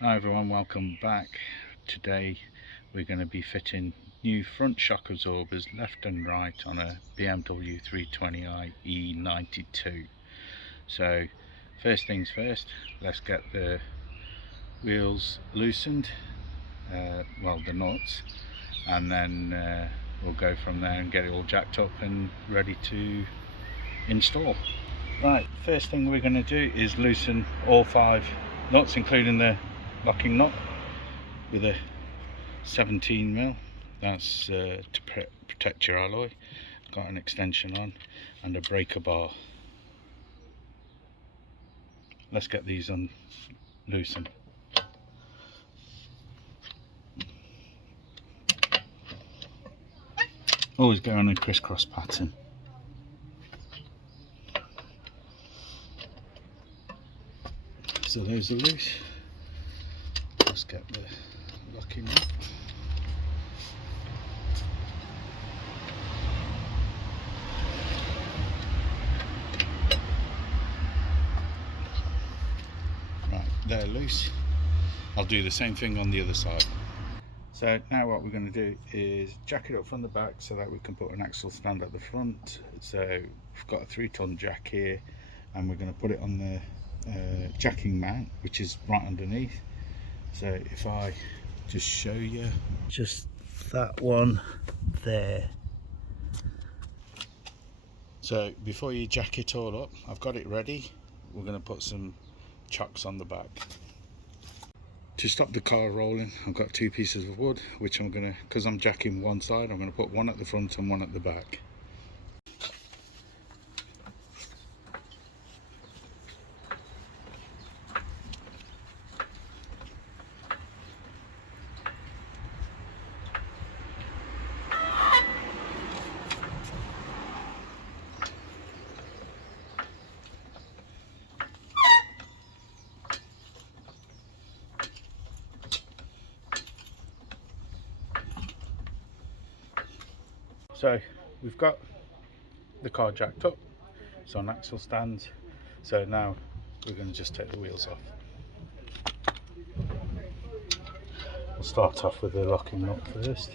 Hi everyone, welcome back. Today we're going to be fitting new front shock absorbers left and right on a BMW 320i E92. So first things first, let's get the wheels loosened, well the nuts, and then we'll go from there and get it all jacked up and ready to install. Right, first thing we're going to do is loosen all 5 nuts, including the locking nut, with a 17mm. That's to protect your alloy. Got an extension on and a breaker bar. Let's get these loosened. Always go on a crisscross pattern. So those are loose. Let's get the locking nut. Right, they're loose. I'll do the same thing on the other side. So now what we're going to do is jack it up from the back so that we can put an axle stand at the front. So we've got a 3-ton jack here, and we're going to put it on the jacking mount, which is right underneath. So if I just show you, just that one there. So before you jack it all up, I've got it ready. We're going to put some chocks on the back. To stop the car rolling, I've got 2 pieces of wood, which I'm going to, because I'm jacking one side, I'm going to put one at the front and one at the back. So we've got the car jacked up, it's on axle stands. So now we're going to just take the wheels off. We'll start off with the locking nut first.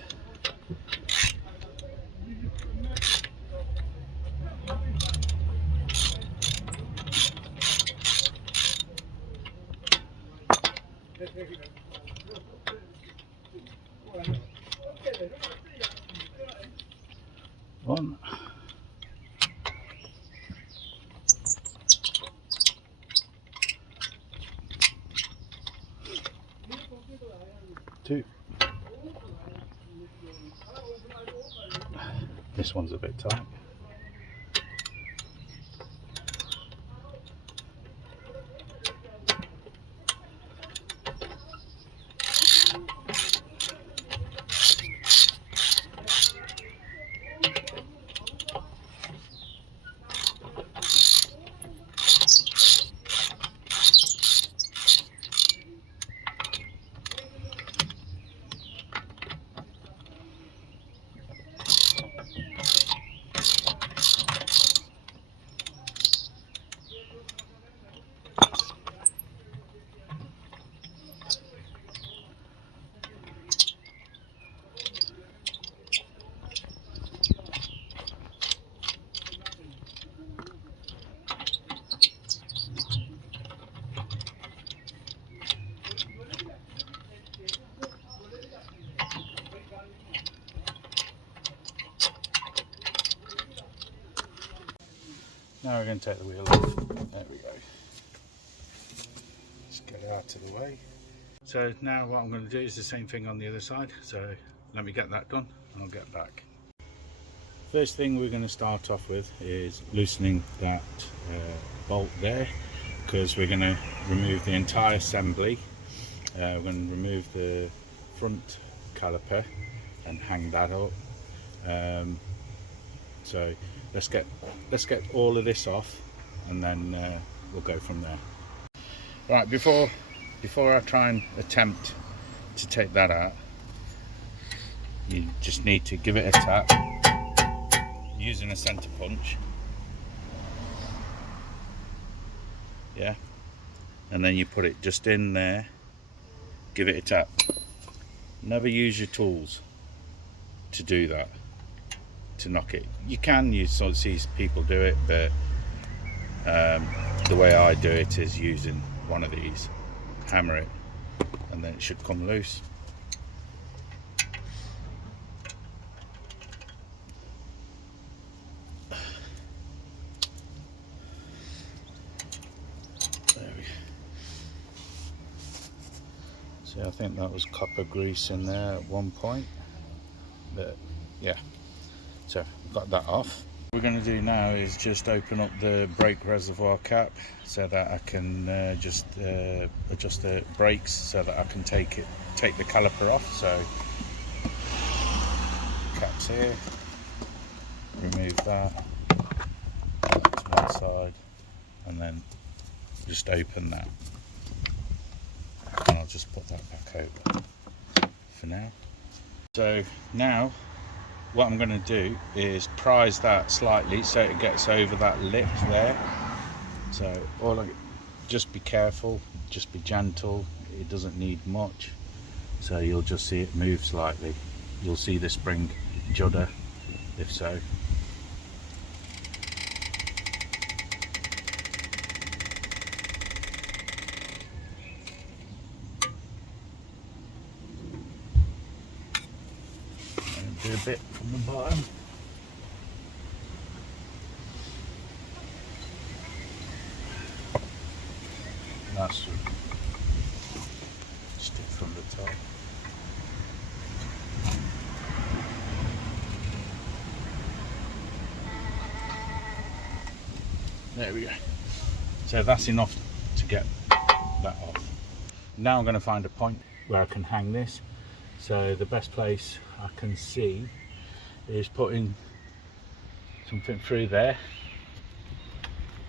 One, two. This one's a bit tight. Now we're going to take the wheel off. There we go. Just get it out of the way. So now what I'm going to do is the same thing on the other side. So let me get that done and I'll get back. First thing we're going to start off with is loosening that bolt there, because we're going to remove the entire assembly. We're going to remove the front caliper and hang that up. So let's get all of this off, and then we'll go from there. Right, before I try and attempt to take that out, you just need to give it a tap using a center punch. Yeah, and then you put it just in there give it a tap. Never use your tools to do that, to knock it. You can use, sort of see people do it, but the way I do it is using one of these, hammer it, and then it should come loose. There we go. See, I think that was copper grease in there at one point, but yeah, so I've got that off. What we're going to do now is just open up the brake reservoir cap so that I can just adjust the brakes so that I can take the caliper off. So caps here, remove that to one side, and then just open that, and I'll just put that back over for now. So now what I'm going to do is prise that slightly so it gets over that lip there. So just be careful, just be gentle, it doesn't need much. So you'll just see it move slightly. You'll see the spring judder if so. Do a bit from the bottom. That's stick from the top. There we go. So that's enough to get that off. Now I'm going to find a point where I can hang this. So the best place I can see is putting something through there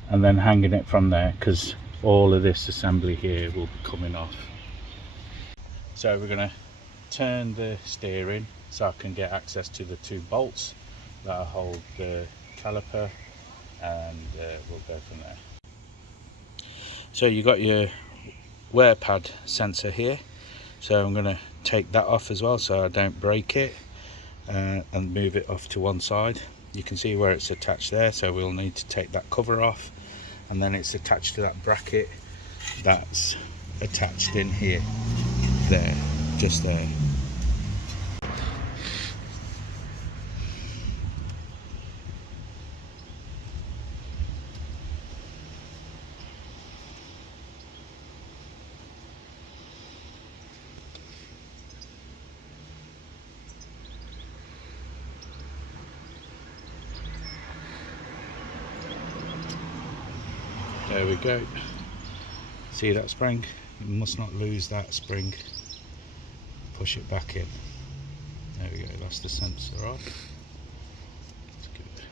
and then hanging it from there, because all of this assembly here will be coming off. So we're going to turn the steering so I can get access to the two bolts that hold the caliper, and we'll go from there. So you got your wear pad sensor here, so I'm going to take that off as well so I don't break it, and move it off to one side. You can see where it's attached there, so we'll need to take that cover off, and then it's attached to that bracket that's attached in here, there, just there. There we go. See that spring? You must not lose that spring. Push it back in. There we go, that's the sensor off. That's good.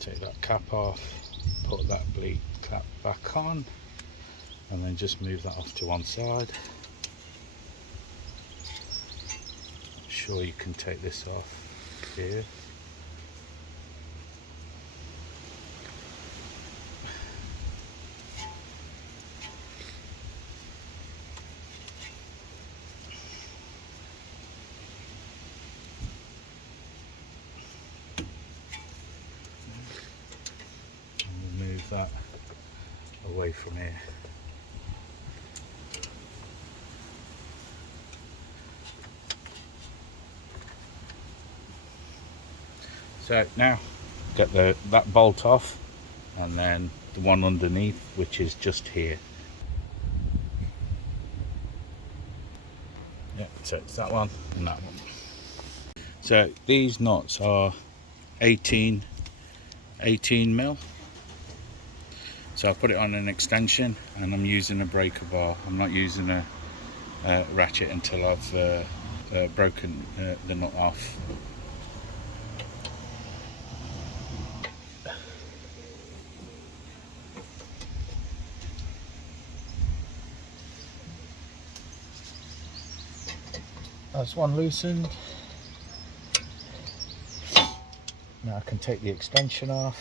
Take that cap off, put that bleed cap back on, and then just move that off to one side. I'm sure you can take this off here. That away from here. So now get that bolt off, and then the one underneath, which is just here. Yeah, so it's that one and that one. So these nuts are 18 mil. So I put it on an extension, and I'm using a breaker bar. I'm not using a ratchet until I've broken the nut off. That's one loosened. Now I can take the extension off.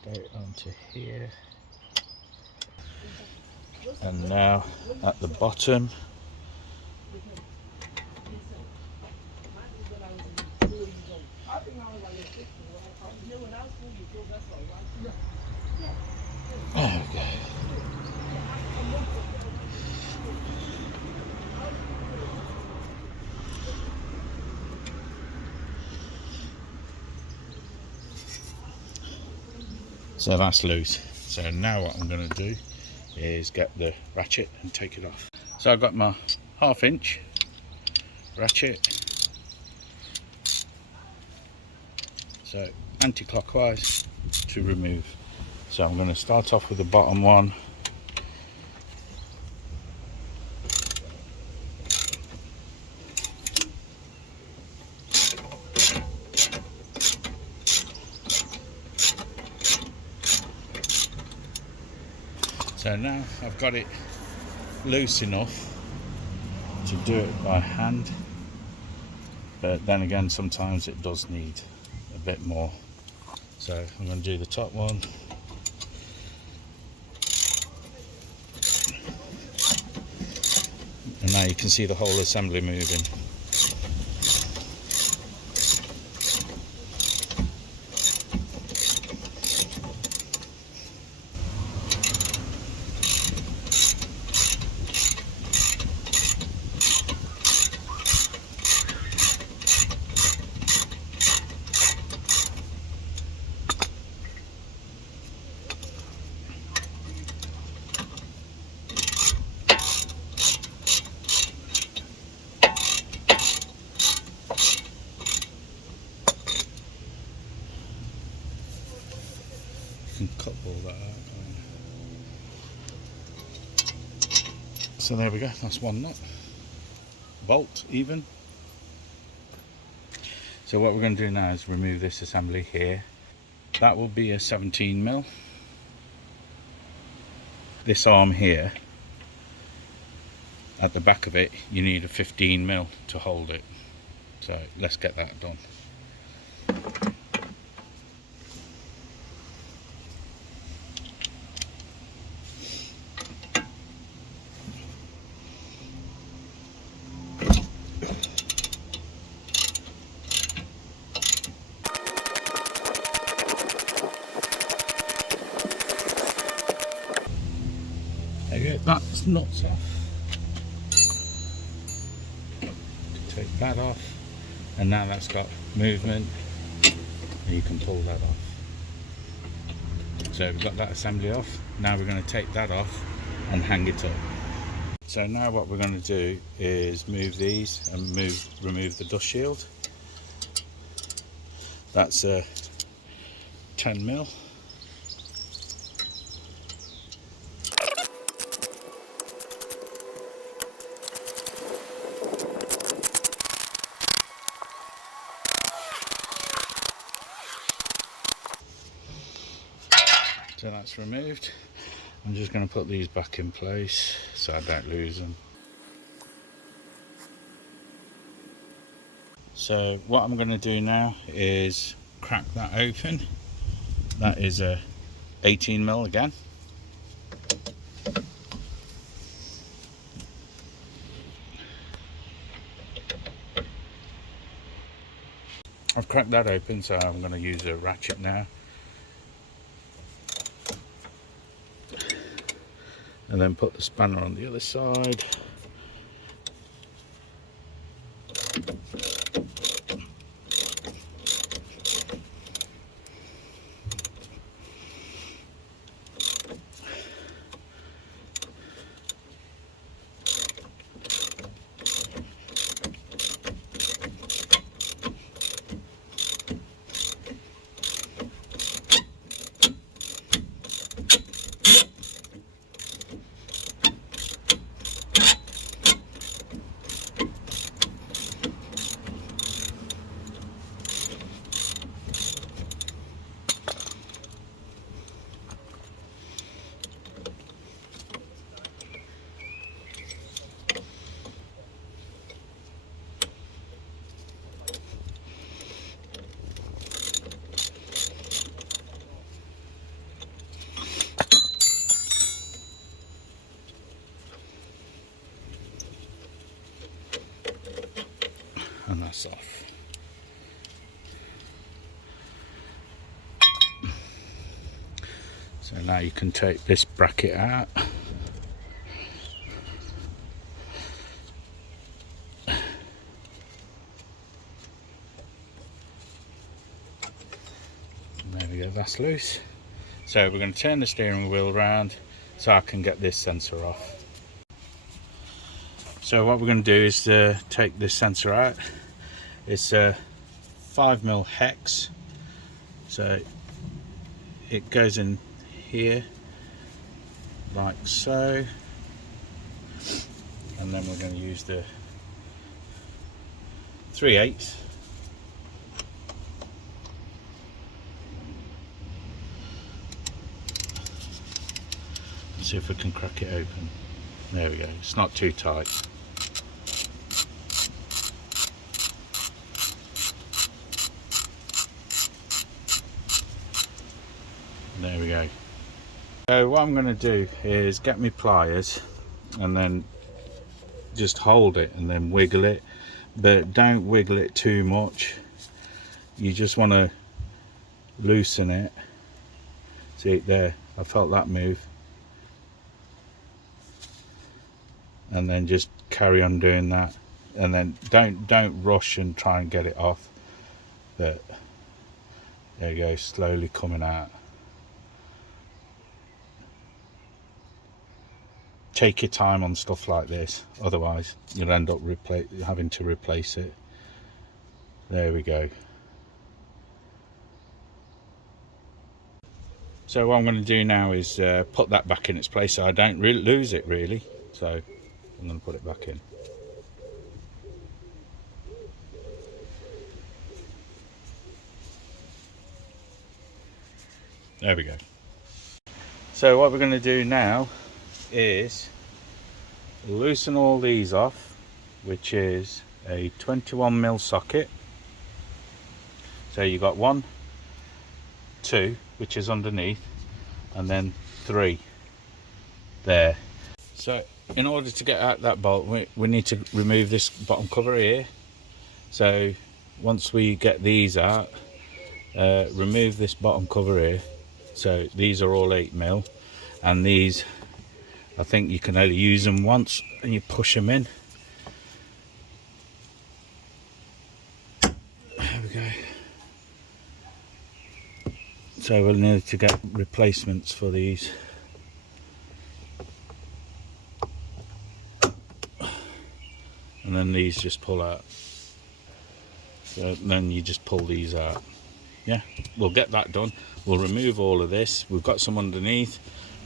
straight onto here, and now at the bottom there we go. So that's loose. So now what I'm going to do is get the ratchet and take it off. So I've got my 1/2 inch ratchet. So anti-clockwise to remove. So I'm going to start off with the bottom one. So now I've got it loose enough to do it by hand, but then again sometimes it does need a bit more. So I'm going to do the top one. And now you can see the whole assembly moving. Can cut all that out. So there we go, that's one nut. Bolt even. So what we're going to do now is remove this assembly here. That will be a 17mm. This arm here, at the back of it, you need a 15mm to hold it. So let's get that done. There you go, that's nuts off. Take that off, and now that's got movement, and you can pull that off. So we've got that assembly off. Now we're going to take that off and hang it up. So now what we're going to do is move these and remove the dust shield. That's a 10mm. So that's removed. I'm just going to put these back in place so I don't lose them. So what I'm going to do now is crack that open. That is a 18mm again. I've cracked that open, so I'm going to use a ratchet now. And then put the spanner on the other side. glass off. So now you can take this bracket out. There we go, that's loose. So we're going to turn the steering wheel around so I can get this sensor off. So what we're going to do is take this sensor out. It's a 5mm hex, so it goes in here like so, and then we're going to use the 3/8. See if we can crack it open. There we go, it's not too tight. There we go. So what I'm going to do is get my pliers and then just hold it and then wiggle it, but don't wiggle it too much. You just want to loosen it. See it there, I felt that move. And then just carry on doing that, and then don't rush and try and get it off, but there you go, slowly coming out. Take your time on stuff like this, otherwise you'll end up having to replace it. There we go. So what I'm going to do now is put that back in its place so I don't lose it really. So I'm going to put it back in. There we go. So what we're going to do now is loosen all these off, which is a 21mm socket. So you got 1, 2, which is underneath, and then 3 there. So in order to get out that bolt, we need to remove this bottom cover here. So once we get these out, remove this bottom cover here. So these are all 8mm, and these, I think you can only use them once, and you push them in. There we go. So we'll need to get replacements for these. And then these just pull out. So then you just pull these out. Yeah, we'll get that done. We'll remove all of this. We've got some underneath,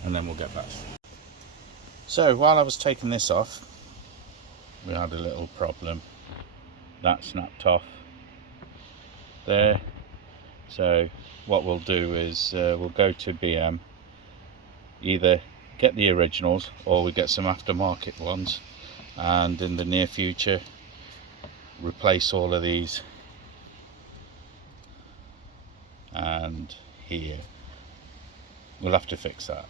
and then we'll get that. So while I was taking this off, we had a little problem. That snapped off there. So what we'll do is we'll go to BM, either get the originals or we get some aftermarket ones, and in the near future replace all of these. And here we'll have to fix that.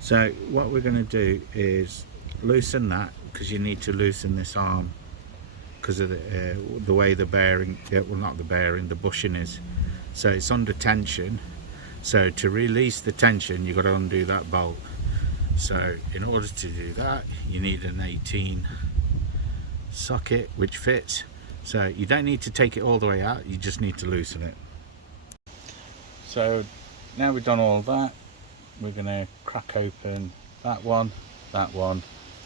So what we're going to do is loosen that, because you need to loosen this arm because of the way the bearing, well not the bearing, the bushing is. So it's under tension, so to release the tension you've got to undo that bolt. So in order to do that you need an 18 socket which fits. So you don't need to take it all the way out, you just need to loosen it. So now we've done all that, we're going to crack open that one,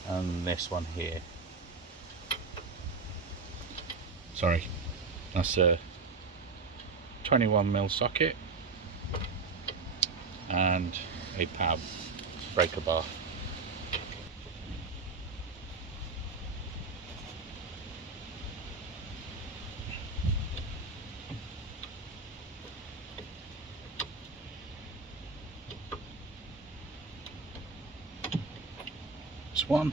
and this one here. Sorry, that's a 21mm socket and a PAB breaker bar. This one.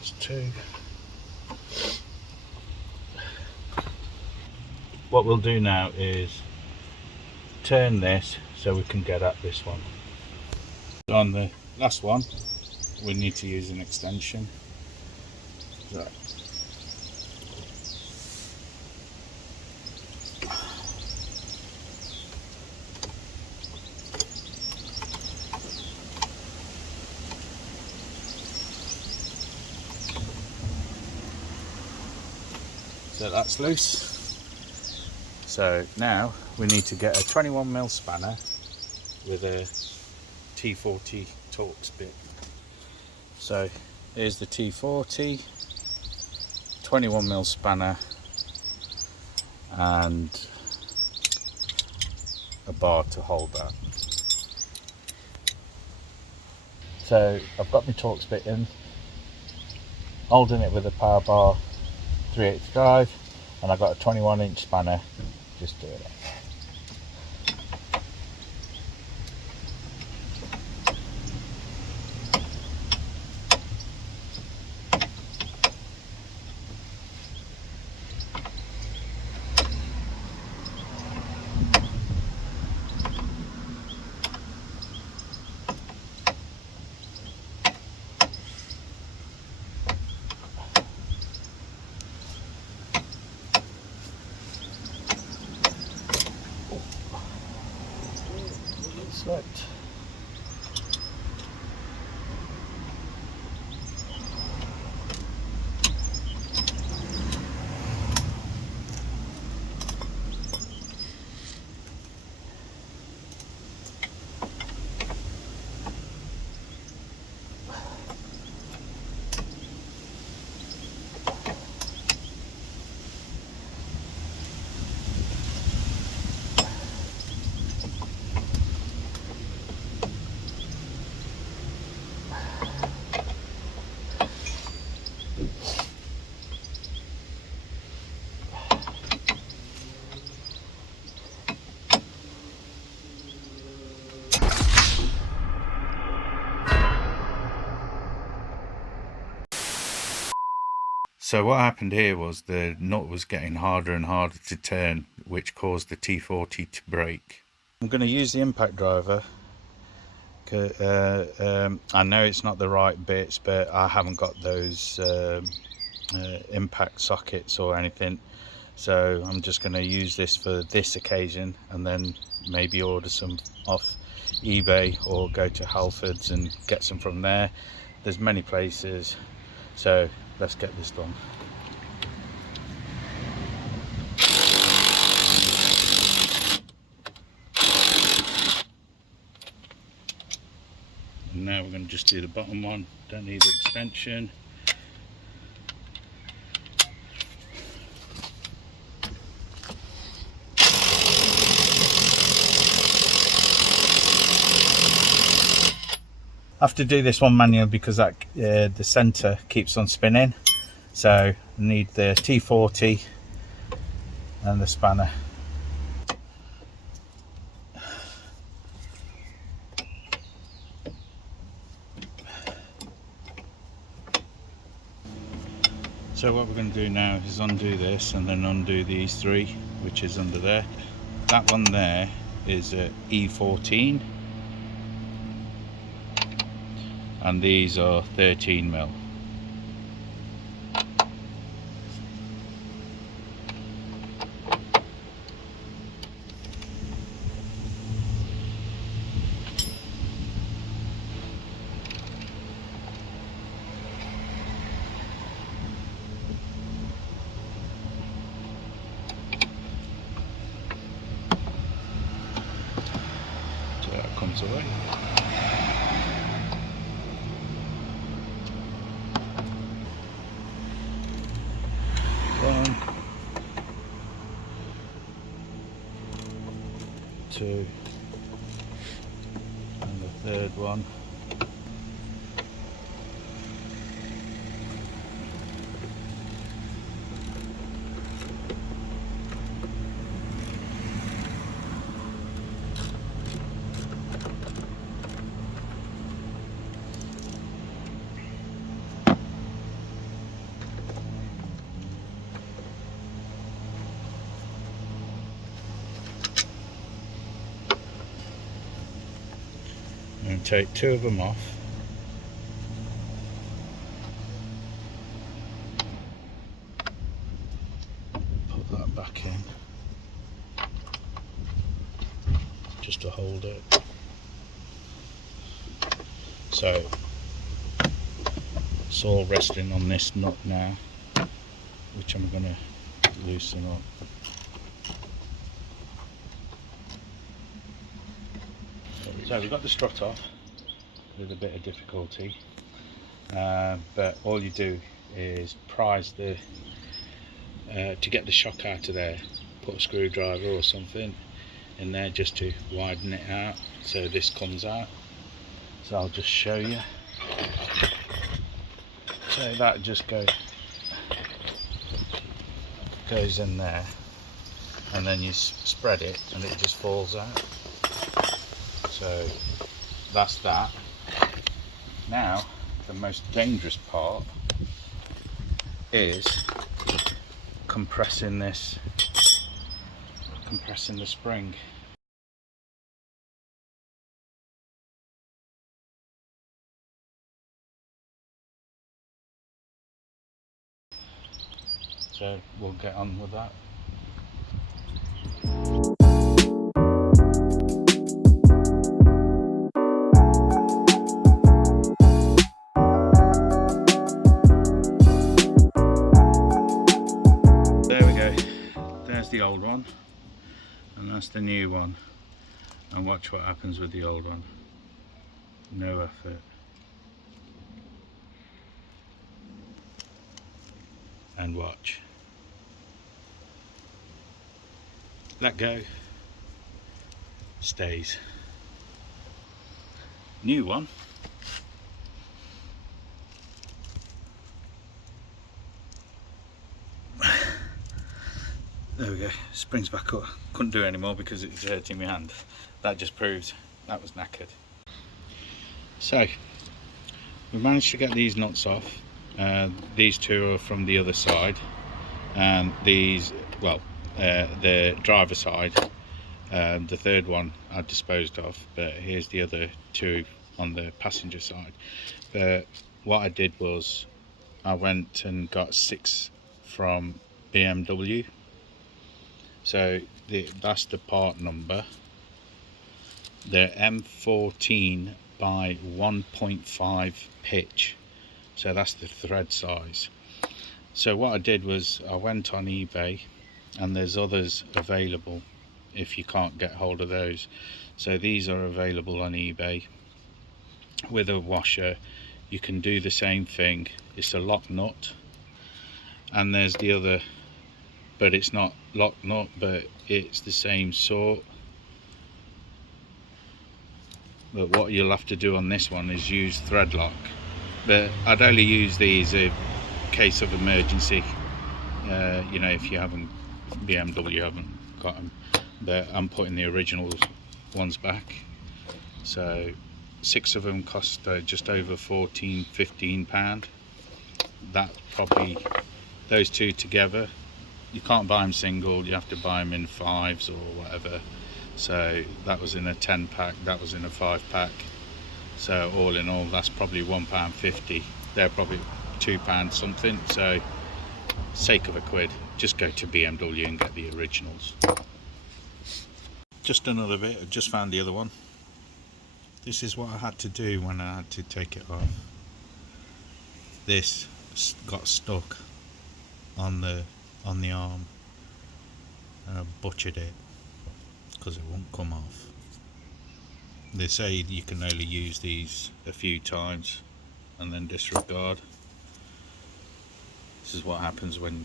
It's 2. What we'll do now is turn this so we can get at this one. On the last one, we need to use an extension. So that's loose. So now we need to get a 21mm spanner with a T40 Torx bit. So here's the T40, 21mm spanner and a bar to hold that. So I've got my Torx bit in, holding it with a power bar 3/8 drive, and I've got a 21-inch spanner just doing it. Slipped. So what happened here was the nut was getting harder and harder to turn, which caused the T40 to break. I'm going to use the impact driver. I know it's not the right bits, but I haven't got those impact sockets or anything, so I'm just going to use this for this occasion, and then maybe order some off eBay or go to Halfords and get some from there. There's many places, so let's get this done. And now we're going to just do the bottom one, don't need the extension. I have to do this one manual because that the center keeps on spinning, so I need the T40 and the spanner. So what we're going to do now is undo this and then undo these three, which is under there. That one there is a E14 and these are 13mm. So that comes away. One, two, and the third one. And take two of them off. back in just to hold it. So it's all resting on this nut now, which I'm going to loosen up. So we've got the strut off with a bit of difficulty, but all you do is prise the to get the shock out of there, put a screwdriver or something in there just to widen it out so this comes out. So I'll just show you. So that just goes in there, and then you spread it and it just falls out. So that's that. Now the most dangerous part is compressing the spring. So we'll get on with that. There we go. There's the old one, and that's the new one. And watch what happens with the old one. No effort. And watch. Let go. Stays. New one. There we go. Springs back up. Couldn't do it anymore because it's hurting my hand. That just proves that was knackered. So we managed to get these nuts off. These two are from the other side, and these, well, the driver side, the third one I disposed of, but here's the other two on the passenger side. But what I did was I went and got 6 from BMW. So that's the part number. They're M14 by 1.5 pitch. So that's the thread size. So what I did was I went on eBay, and there's others available if you can't get hold of those. So these are available on eBay with a washer. You can do the same thing. It's a lock nut, and there's the other, but it's not lock nut, but it's the same sort. But what you'll have to do on this one is use thread lock. But I'd only use these in case of emergency, you know, if you haven't, BMW haven't got them. But I'm putting the original ones back. So 6 of them cost just over £14–15. That probably, those two together, you can't buy them single, you have to buy them in 5s or whatever. So that was in a 10 pack, that was in a 5 pack. So all in all, that's probably £1.50. They're probably £2 something. So sake of a quid, just go to BMW and get the originals. Just another bit, I've just found the other one. This is what I had to do when I had to take it off. This got stuck on the arm, and I butchered it because it won't come off. They say you can only use these a few times and then disregard. This is what happens when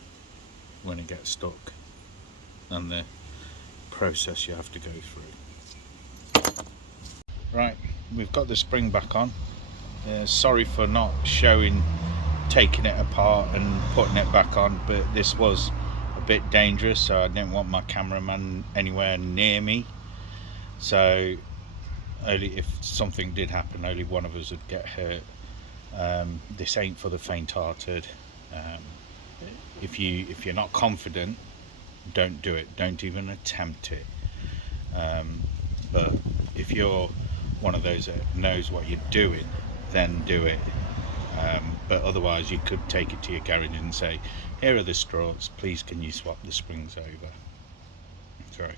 it gets stuck, and the process you have to go through. Right, we've got the spring back on. Sorry for not showing taking it apart and putting it back on, but this was a bit dangerous, so I didn't want my cameraman anywhere near me. So only if something did happen, only one of us would get hurt. This ain't for the faint-hearted. If you're not confident, don't do it. Don't even attempt it. But if you're one of those that knows what you're doing, then do it. But otherwise you could take it to your garage and say, here are the struts, please can you swap the springs over. Sorry,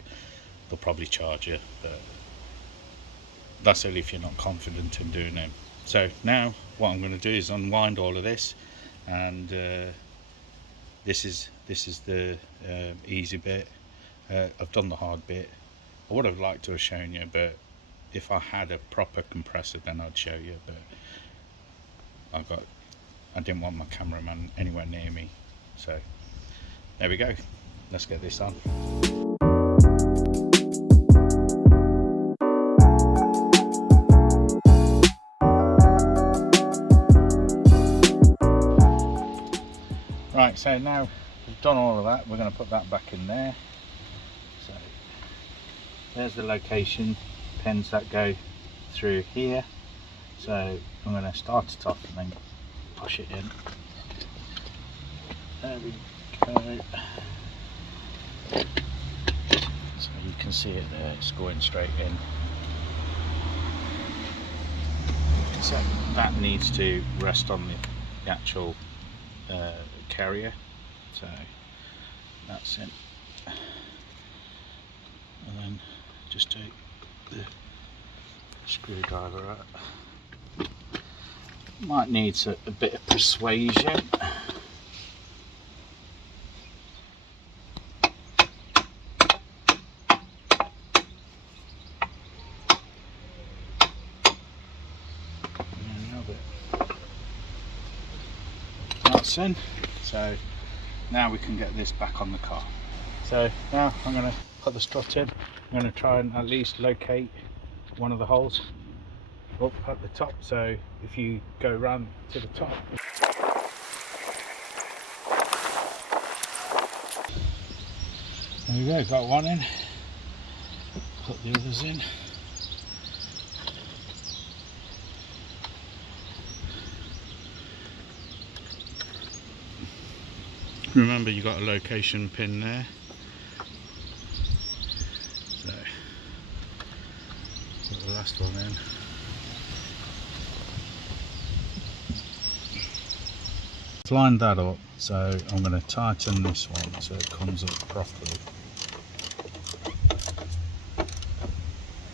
they'll probably charge you, but that's only if you're not confident in doing it. So now what I'm going to do is unwind all of this, and this is the easy bit. I've done the hard bit. I would have liked to have shown you, but if I had a proper compressor then I'd show you, but I didn't want my cameraman anywhere near me. So there we go, let's get this on. Right, so now we've done all of that, we're going to put that back in there. So there's the location pins that go through here. So I'm going to start it off and then push it in. There we go. So you can see it there, it's going straight in. So that needs to rest on the actual carrier. So that's it. And then just take the screwdriver out. Might need a bit of persuasion. That's in. So now we can get this back on the car. So now I'm going to put the strut in. I'm going to try and at least locate one of the holes up at the top, so if you go around to the top. There we go, got one in. Put the others in. Remember, you got a location pin there. So put the last one in. Lined that up, so I'm going to tighten this one so it comes up properly.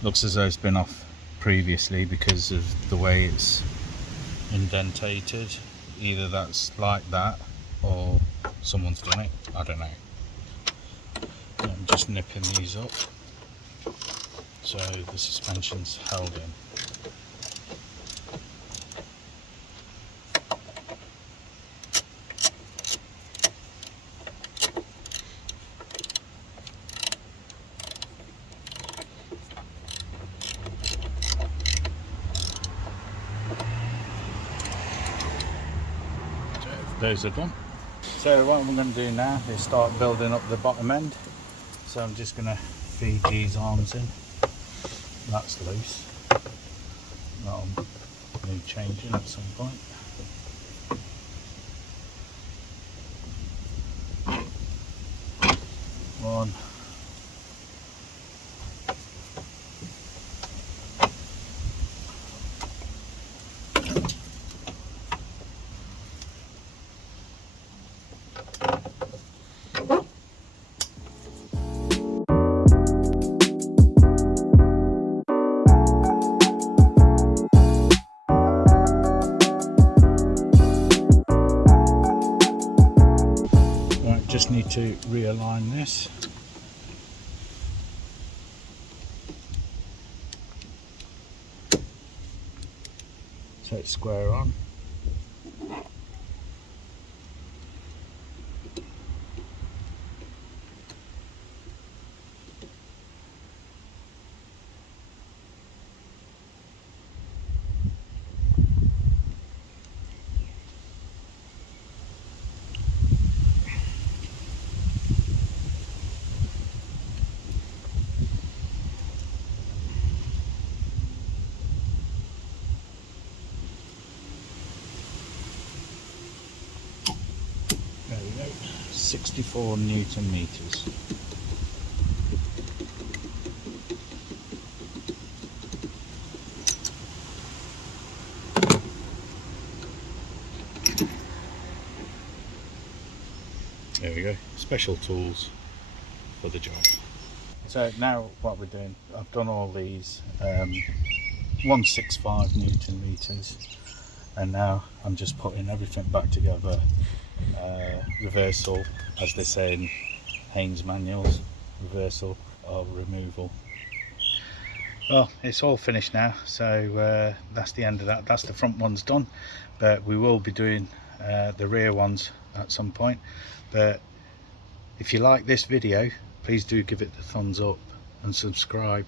Looks as though it's been off previously because of the way it's indentated. Either that's like that or someone's done it, I don't know. I'm just nipping these up so the suspension's held in. Those are done. So what I'm going to do now is start building up the bottom end. So I'm just going to feed these arms in. That's loose. That'll need changing at some point. One. Just need to realign this. So it's square on. There we go, 64 Newton meters. special tools for the job. So now what we're doing, I've done all these 165 Newton meters, and now I'm just putting everything back together, reversal, as they say in Haynes manuals, reversal or removal. Well, it's all finished now, so that's the end of that. That's the front ones done, but we will be doing the rear ones at some point. But if you like this video, please do give it the thumbs up and subscribe.